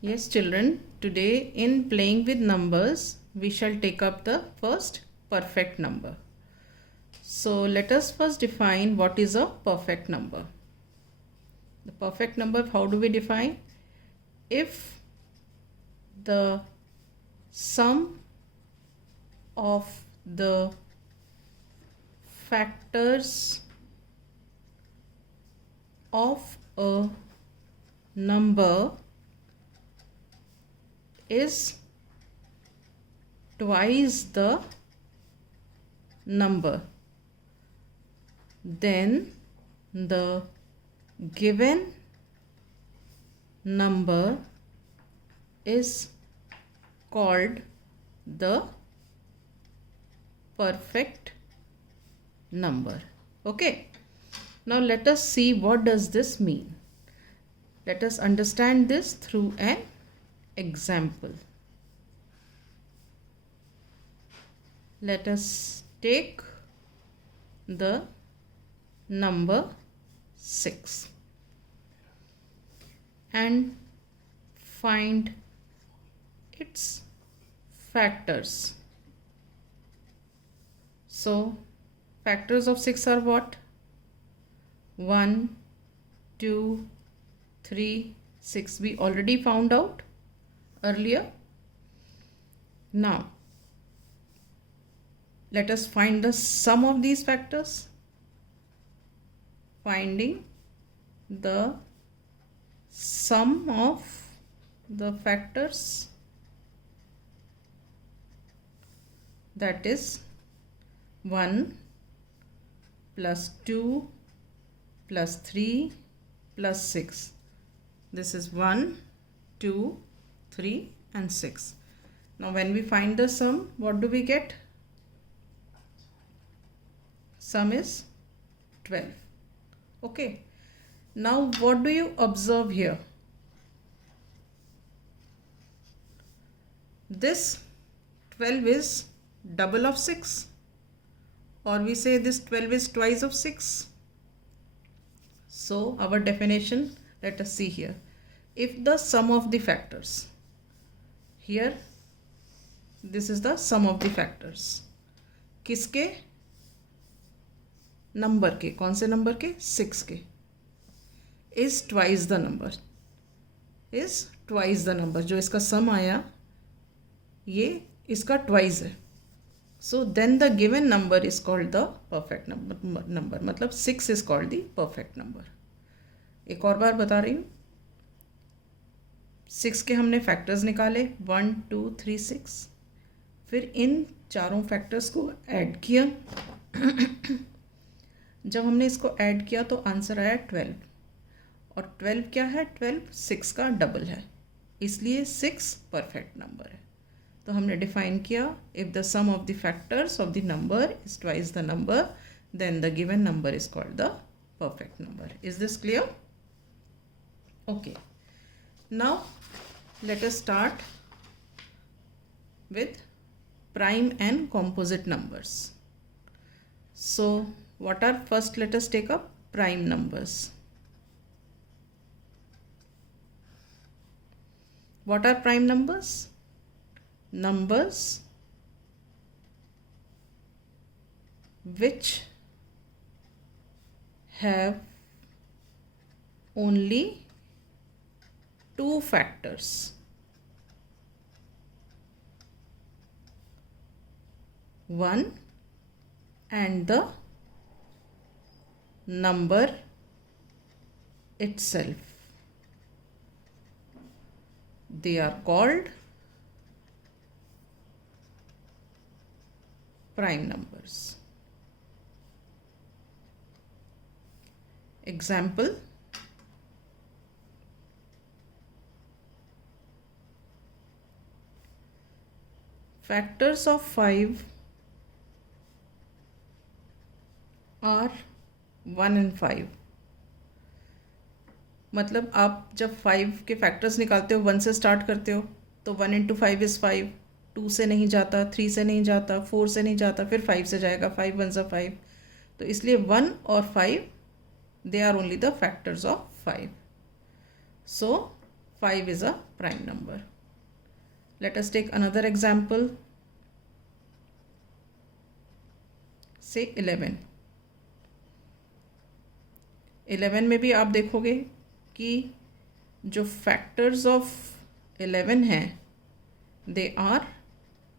Yes, children, today in playing with numbers, we shall take up the first perfect number. So, let us first define what is a perfect number. The perfect number, how do we define? If the sum of the factors of a number is twice the number, then the given number is called the perfect number. Okay, now let us see what does this mean. Let us understand this through an example. Let us take the number 6 and find its factors. So, factors of 6 are what? 1, 2, 3, 6. We already found out earlier. Now, let us find the sum of these factors. Finding the sum of the factors, that is 1 plus 2 plus 3 plus 6. This is 1, 2, 3 and 6. Now when we find the sum, what do we get? Sum is 12. Okay. Now what do you observe here? This 12 is double of 6, or we say this 12 is twice of 6. So our definition, let us see here. If the sum of the factors, here this is the sum of the factors, किसके? Number के. कौन से number के? 6 के. Is twice the number. Is twice the number. जो इसका सम आया ये इसका twice है. So then the given number is called the perfect number. मतलब 6 is called the perfect number. एक और बार बता रही हूँ. 6 के हमने फैक्टर्स निकाले 1, 2, 3, 6. फिर इन चारों फैक्टर्स को ऐड किया. जब हमने इसको ऐड किया तो आंसर आया 12. और 12 क्या है? 12 6 का डबल है, इसलिए 6 परफेक्ट नंबर है. तो हमने डिफाइन किया, if the sum of the factors of the number is twice the number, then the given number is called the perfect number. Is this clear? Okay, now let us start with prime and composite numbers. So what are, first let us take up prime numbers. What are prime numbers? Numbers which have only two factors. One and the number itself. They are called prime numbers. Example, factors of 5 are 1 and 5. मतलब आप जब 5 के factors निकालते हो 1 से start करते हो तो 1 into 5 is 5. 2 से नहीं जाता, 3 से नहीं जाता, 4 से नहीं जाता, फिर 5 से जाएगा. 5 1 सा 5. तो इसलिए 1 और 5 they are only the factors of 5. So 5 is a prime number. Let us take another example. Say 11. 11 में भी आप देखोगे कि जो फैक्टर्स ऑफ 11 हैं they are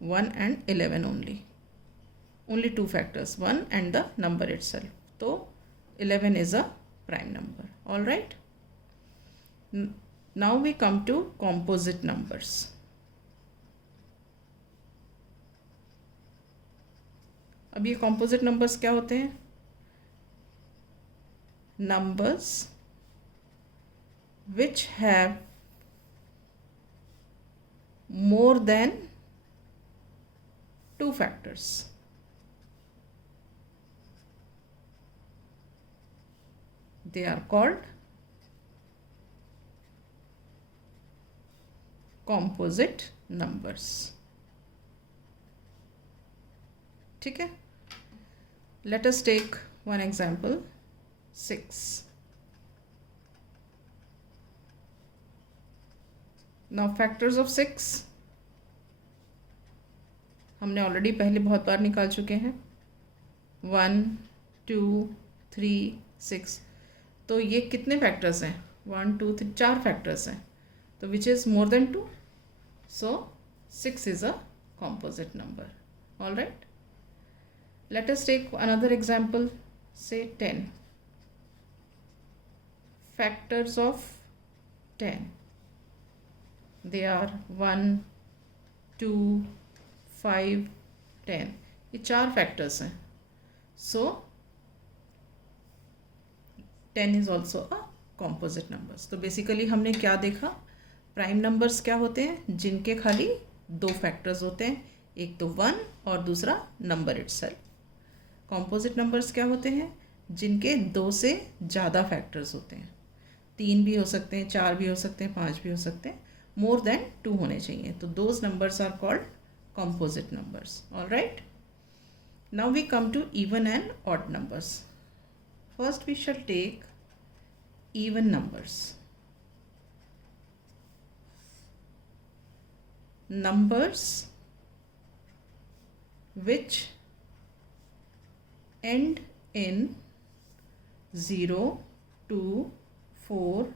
1 and 11 only two factors, 1 and the number itself. तो 11 is a prime number. All right. Now we come to composite numbers. अब ये composite numbers क्या होते हैं? Numbers which have more than two factors. They are called composite numbers. ठीक है? Let us take one example. 6. Now factors of 6 हमने already पहले बहुत बार निकाल चुके हैं. 1, 2, 3, 6. तो ये कितने फैक्टर्स हैं? 1, 2, 3, 4 फैक्टर्स हैं. तो which is more than 2? So 6 is a composite number. All right. Let us take another example. Say 10. Factors of 10. They are 1, 2, 5, 10. ये 4 फैक्टर्स हैं. So 10 is also a composite numbers. तो बेसिकली हमने क्या देखा? Prime numbers क्या होते हैं? जिनके खाली 2 फैक्टर्स होते हैं, एक तो 1 और दूसरा नंबर इटसेल्फ. कॉम्पोजिट नंबर्स क्या होते हैं? जिनके 2 से ज़्यादा फैक्टर्स होते हैं. 3 भी हो सकते हैं, 4 भी हो सकते हैं, 5 भी हो सकते हैं. मोर देन 2 होने चाहिए. तो those numbers are called composite numbers. All right. Now we come to even and odd numbers. First we shall take even numbers. Numbers which end in 0, 2, 4,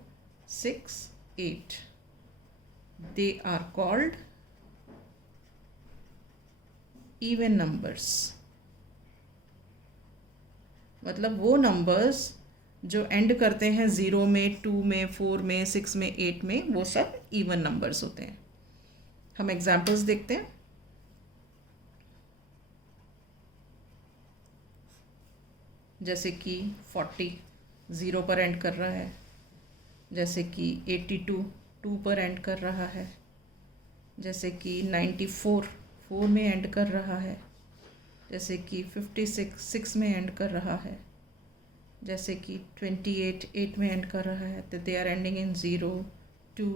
6, 8. They are called even numbers. मतलब वो numbers जो and करते हैं 0 में, 2 में, 4 में, 6 में, 8 में, वो सब इवन नंबर्स होते हैं. हम एग्जाम्पल्स देखते हैं. जैसे कि 40 0 पर एंड कर रहा है. जैसे कि 82 2 पर एंड कर रहा है. जैसे कि 94 4 में एंड कर रहा है. जैसे कि 56 6 में एंड कर रहा है. जैसे कि 28 8 में एंड कर रहा है. तो they are ending in 0, 2,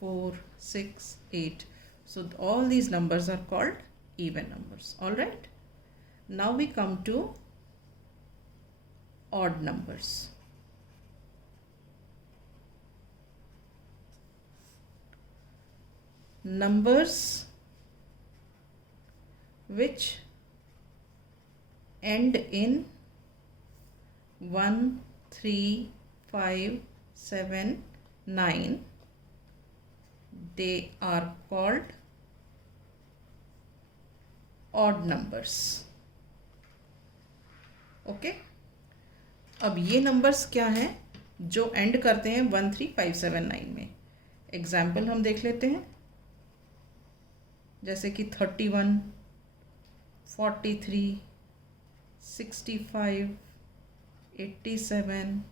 4, 6, 8. So all these numbers are called even numbers. All right. Now we come to odd numbers. Numbers which end in 1, 3, 5, 7, 9. They are called odd numbers. Okay. अब ये numbers क्या हैं जो and करते हैं 1, 3, 5, 7, 9 में? Example हम देख लेते हैं. जैसे कि 31, 43, 65, 87,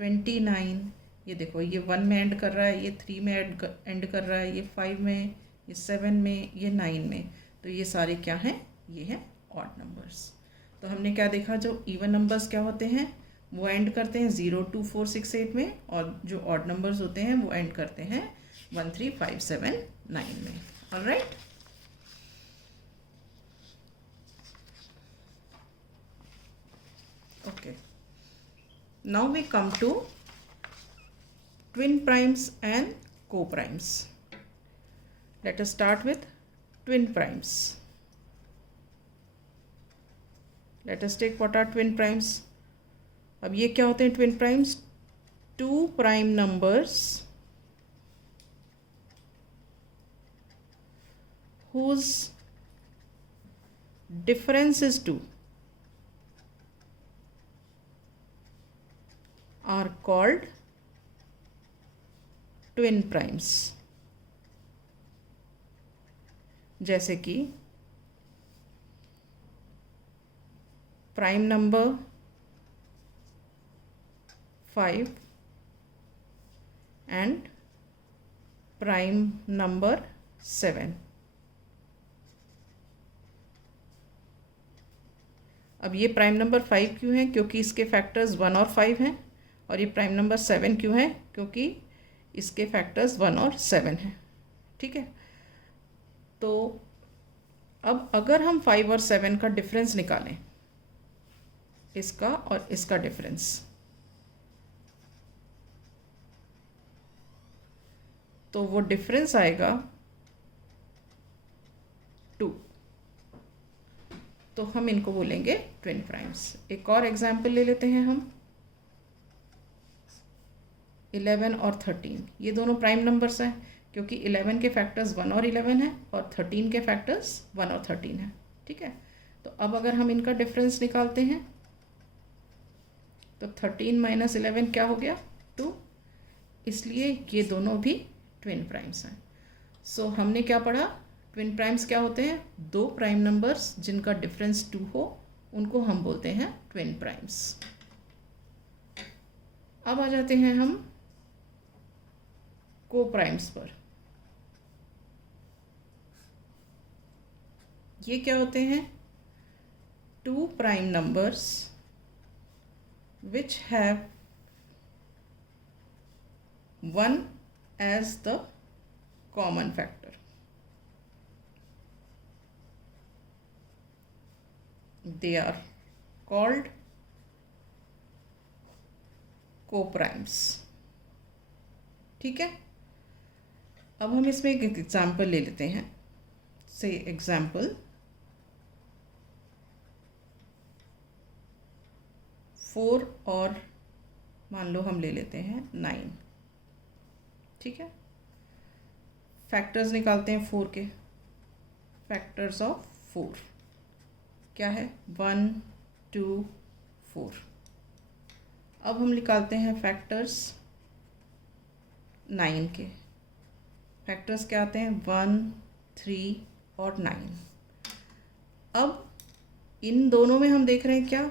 29. ये देखो, ये 1 में एंड कर रहा है, ये 3 में एंड कर रहा है, ये 5 में, ये 7 में, ये 9 में. तो ये सारे क्या हैं? ये हैं ऑड नंबर्स. तो हमने क्या देखा? जो इवन नंबर्स क्या होते हैं वो एंड करते हैं 0, 2, 4, 6, 8 में, और जो ऑड नंबर्स होते हैं वो एंड करते हैं 1, 3, 5, 7, 9 में. Alright. Okay. Now we come to twin primes and co-primes. Let us start with twin primes. Let us take what are twin primes. अब ये क्या होते हैं twin primes? Two prime numbers whose difference is 2 are called twin primes. जैसे कि prime number 5 and prime number 7. अब ये prime number 5 क्यों है? क्योंकि इसके फैक्टर्स 1 और 5 हैं. और ये प्राइम नंबर 7 क्यों है? क्योंकि इसके फैक्टर्स 1 और 7 हैं. ठीक है. तो अब अगर हम 5 और 7 का डिफरेंस निकालें, इसका और इसका डिफरेंस, तो वो डिफरेंस आएगा 2. तो हम इनको बोलेंगे ट्विन प्राइम्स. एक और एग्जाम्पल ले लेते हैं हम. 11 और 13 ये दोनों प्राइम नंबर्स हैं क्योंकि 11 के फैक्टर्स 1 और 11 हैं और 13 के फैक्टर्स 1 और 13 हैं. ठीक है. तो अब अगर हम इनका डिफरेंस निकालते हैं तो 13 माइनस 11 क्या हो गया? 2. इसलिए ये दोनों भी ट्विन प्राइम्स हैं. सो हमने क्या पढ़ा? ट्विन प्राइम्स क्या होते हैं? दो प्राइम नंबर्स जिनका डिफरेंस 2 हो, उनको हम बोलते हैं ट्विन प्राइम्स. अब आ जाते हैं हम को प्राइम्स पर. ये क्या होते हैं? Two prime numbers which have 1 as the common factor. They are called co-primes. ठीक है. अब हम इसमें एक एग्जाम्पल ले लेते हैं. से एग्जाम्पल 4 और मान लो हम ले लेते हैं 9. ठीक है. फैक्टर्स निकालते हैं 4 के. फैक्टर्स ऑफ 4 क्या है? 1 2 4. अब हम निकालते हैं फैक्टर्स 9 के. फैक्टर्स क्या आते हैं? 1 3 और 9. अब इन दोनों में हम देख रहे हैं क्या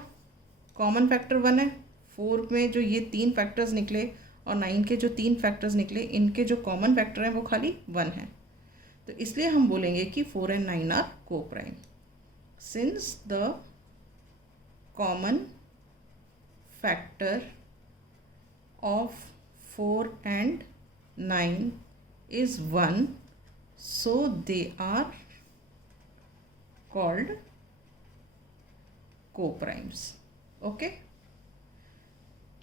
कॉमन फैक्टर 1 है. 4 में जो ये 3 फैक्टर्स निकले और 9 के जो 3 फैक्टर्स निकले, इनके जो कॉमन फैक्टर हैं वो खाली 1 है. तो इसलिए हम बोलेंगे कि 4 एंड 9 आर को prime. Since the common factor of 4 and 9 is 1, so they are called co-primes. Okay.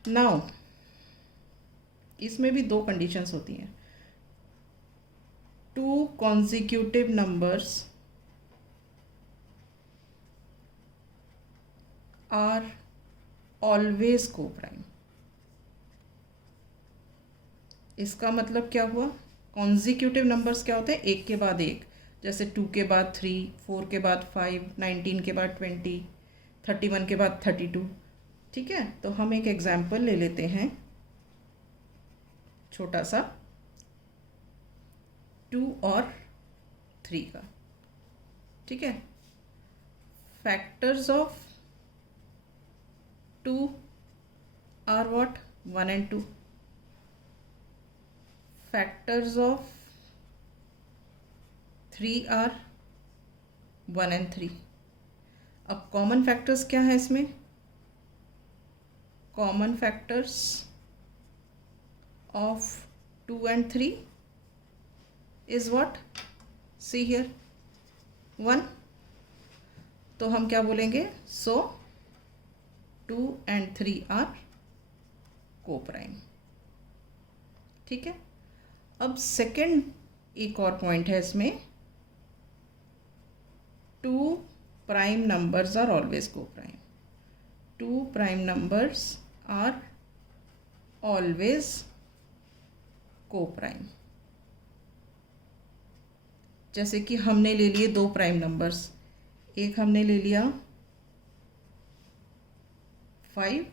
Now इसमें भी दो कंडीशंस होती हैं. Two consecutive numbers are always co-prime. इसका मतलब क्या हुआ? कॉन्जिक्यूटिव नंबर्स क्या होते हैं? एक के बाद एक. जैसे 2 के बाद 3, 4 के बाद 5, 19 के बाद 20, 31 के बाद 32. ठीक है. तो हम एक एग्जाम्पल ले लेते हैं छोटा सा 2 और 3 का. ठीक है. Factors of 2 are what? 1 and 2. Factors of 3 are 1 and 3. अब कॉमन फैक्टर्स क्या है इसमें? Common factors of 2 and 3 is what? See here 1. तो हम क्या बोलेंगे? So 2 and 3 are co-prime. ठीक है. अब सेकंड एक और पॉइंट है इसमें, 2 prime numbers are always coprime. 2 prime numbers are always coprime. जैसे कि हमने ले लिए 2 प्राइम नंबर्स, एक हमने ले लिया 5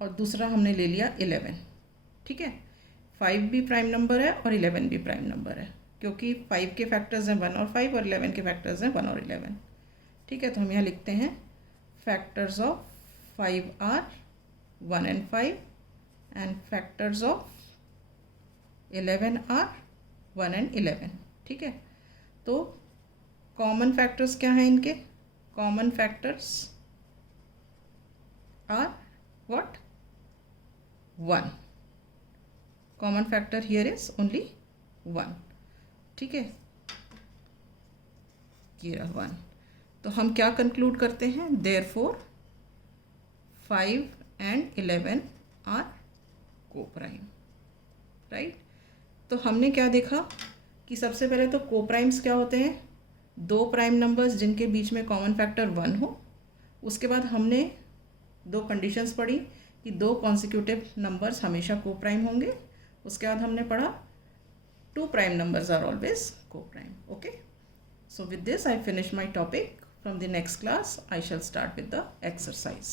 और दूसरा हमने ले लिया 11। ठीक है, 5 भी प्राइम नंबर है और 11 भी प्राइम नंबर है, क्योंकि 5 के फैक्टर्स हैं 1 और 5 और 11 के फैक्टर्स हैं 1 और 11। ठीक है, तो हम यहाँ लिखते हैं factors of 5 are 1 and 5 and factors of 11 are 1 and 11। ठीक है, तो कॉमन फैक्टर्स क्या हैं इनके? Common factors are what? 1। Common factor here is only 1। ठीक है, ये 1। तो हम क्या कंक्लूड करते हैं? देयरफॉर 5 and 11 आर को प्राइम। राइट, तो हमने क्या देखा कि सबसे पहले तो को प्राइम्स क्या होते हैं? 2 प्राइम नंबर्स जिनके बीच में कॉमन फैक्टर 1 हो। उसके बाद हमने 2 कंडीशंस पढ़ी कि 2 कॉन्सिक्यूटिव नंबर्स हमेशा को प्राइम होंगे। उसके बाद हमने पढ़ा 2 प्राइम नंबर्स आर ऑलवेज को prime. Okay, so with this I finish my topic. From the next class I shall start with the exercise.